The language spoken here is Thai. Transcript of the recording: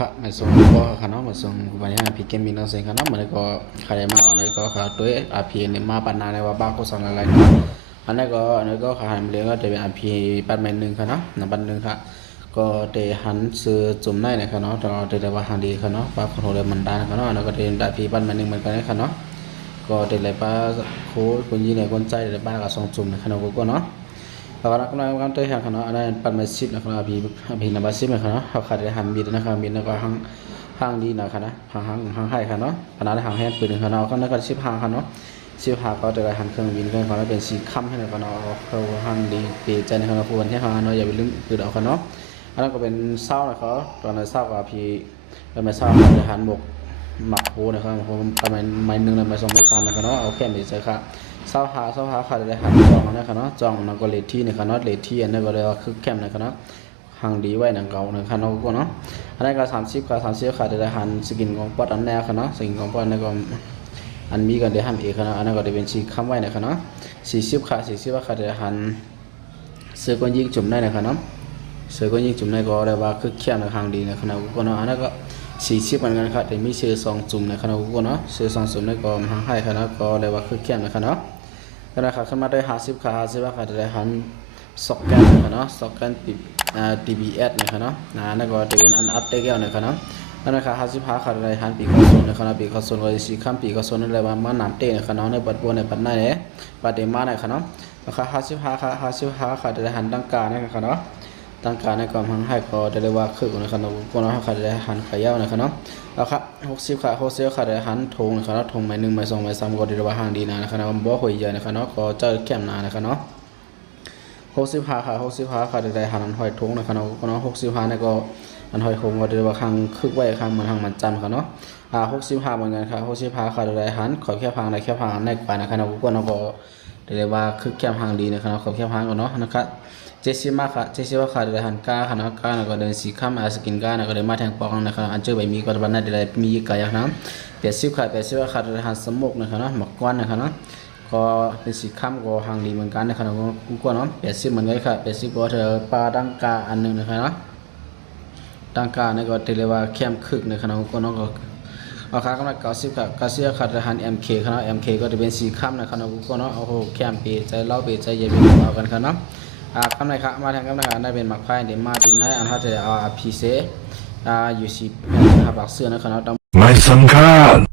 ครับมาส่งก็ขนาดมาส่งวันนี้พี่เกมมีน้องเสียงขนาดมันก็ใครมาอันนี้ก็ขาตัวอาพีเนี่ยมาปันนาในว่าบ้าก็สั่งอะไรอันนี้ก็ขาหันเลี้ยงก็จะเป็นอาพีปันใหม่หนึ่งขนาดนับปันหนึ่งค่ะก็เดหันซื้อจุ่มได้นะครับเนาะเราเดว่าหางดีครับเนาะป้าคนโหเลยมันได้นะครับเนาะแล้วก็เดอาพีปันใหม่หนึ่งเหมือนกันนะครับเนาะก็เดเลยป้าโค้ดคนยี่เนี่ยคนใจเดป้ากับสองจุ่มนะครับเนาะก็เนาะแล้วก็นักการเตะหางขนาดอันนั้นปันมาสิบนะครับอภินับสิบนะครับเนาะเขาขาดหันบิดนะครับบิดแล้วก็ห้างดีนะครับนะห้างให้ครับเนาะขนาดห้างแห้งปืนนะครับเนาะก็นักการสิบห้างครับเนาะสิบห้างก็จะหันเครื่องบินเครื่องเขาเป็นสีค่ำให้นะครับเนาะเขาห้างดีเปย์ใจนะครับผู้วันที่ห้างเนาะอย่าไปลืมปืนเอาครับเนาะอันนั้นก็เป็นเศร้านะครับตอนนั้นเศร้ากับพี่เป็นมาเศร้าจะหันบกหมักโหนะครับประมาณไม้หนึ่งเลยไม้สองไม้สามนะครับเนาะเอาแค่ไม่ใช่ครับเศร้าหาขาดได้หันจองนะครับเนาะจองนั่นก็เลทที่นะครับเนาะเลทที่อันนั้นก็เรียกว่าคือแคมนะครับเนาะห่างดีไว้หนังเก่านะครับเนาะก็เนาะอันนั้นก็30ขาดได้หันสกินของปอดอันแน่ครับเนาะสกินของปอดนั่นก็อันมีกันได้หันเอกครับเนาะอันนั้นก็ได้เป็นสีค้ำไว้นะครับเนาะ40ขาดได้หันเสือก้นยิงจุ่มได้นะครับเนาะเสือก้นยิงจุ่มได้ก็เรียกว่าคือแคมในห่างดีนะครับเนาะก็เนาะอันนั้นก็40เหมือนกันครับแต่มีเสือ2จุ่มนะครับเนาะก็เนาะเสือ2จุ่มได้ก็ห่างให้ครับเนาะก็เรียกว่าคือแคมนะครับเนาะก็นะครับขึ้นมาได้50ขาดได้หันสอกแกนนะครับเนาะสอกแกนTBS นะครับเนาะนั่นก็จะเป็นอันอัปเดตแล้วนะครับเนาะนั่นนะครับ55ขาดได้หันปีกโซนนะครับปีกโซนก็จะสีข้ามปีกโซนนั่นแหละว่ามันน้ำเตะนะครับเนาะในปัดบัวในปัดหน้าเนี่ยปัดเดมานะครับเนาะนะครับ55ขาดได้หันตั้งการนะครับเนาะตั้งการในความหังให้ก็จะเรียกว่าคือนะครับเนาะก็เนาะขาดได้หันขยาวนะครับเนาะแล้วครับ60ขาดได้หันทงนะครับเนาะทงไม้1ไม้2ไม้3ก็เรียกว่าห่างดีนะครับเนาะบ่หอยใหญ่นะครับเนาะก็จะแคมนานะครับเนาะ65ขาดได้หันหอยทงนะครับเนาะก็เนาะ65เนี่ยก็อันหอยทงก็เรียกว่าข้างคึกไว้ข้างมันทางมันจันครับเนาะ65เหมือนกันครับ65ขาดได้หันขอแค่พังได้แค่พังในกว่านะครับเนาะก็เนาะก็เรียกว่าคึกแคมพังดีนะครับขอแค่พังก่อนเนาะนะครับ70ขาดได้หันก้าครับเนาะก้าก็เดินสีข้ามสกินก้าก็เดินมาแทงปองนะครับอันเจอใบมีก็บันได้ได้มีกายนะ80ขาดได้หันสมกนะครับเนาะหมักกวนนะครับเนาะก็เป็นสีข้ามก็ห่างดีเหมือนกันนะครับก็เนาะ80เหมือนกันครับ80ก็เธอปลาดังกาอันนึงนะครับเนาะดังกาเนี่ยก็เรียกว่าแคมคึกนะครับก็เนาะก็ราคากำลัง90ครับ90ขาดได้หัน MK ครับเนาะ MK ก็จะเป็นสีข้ามนะครับก็เนาะโอ้โหแคมเปใจเล่าเปใจเย็นเอากันครับเนาะคำไหนครับมาทางคำไหนครับได้เป็นหมักไพ่เดมาตินได้อันถ้าจะเอาพีเซอยู่สีนะครับหลักเสื้อนะครับเนาะไม่สำคัญ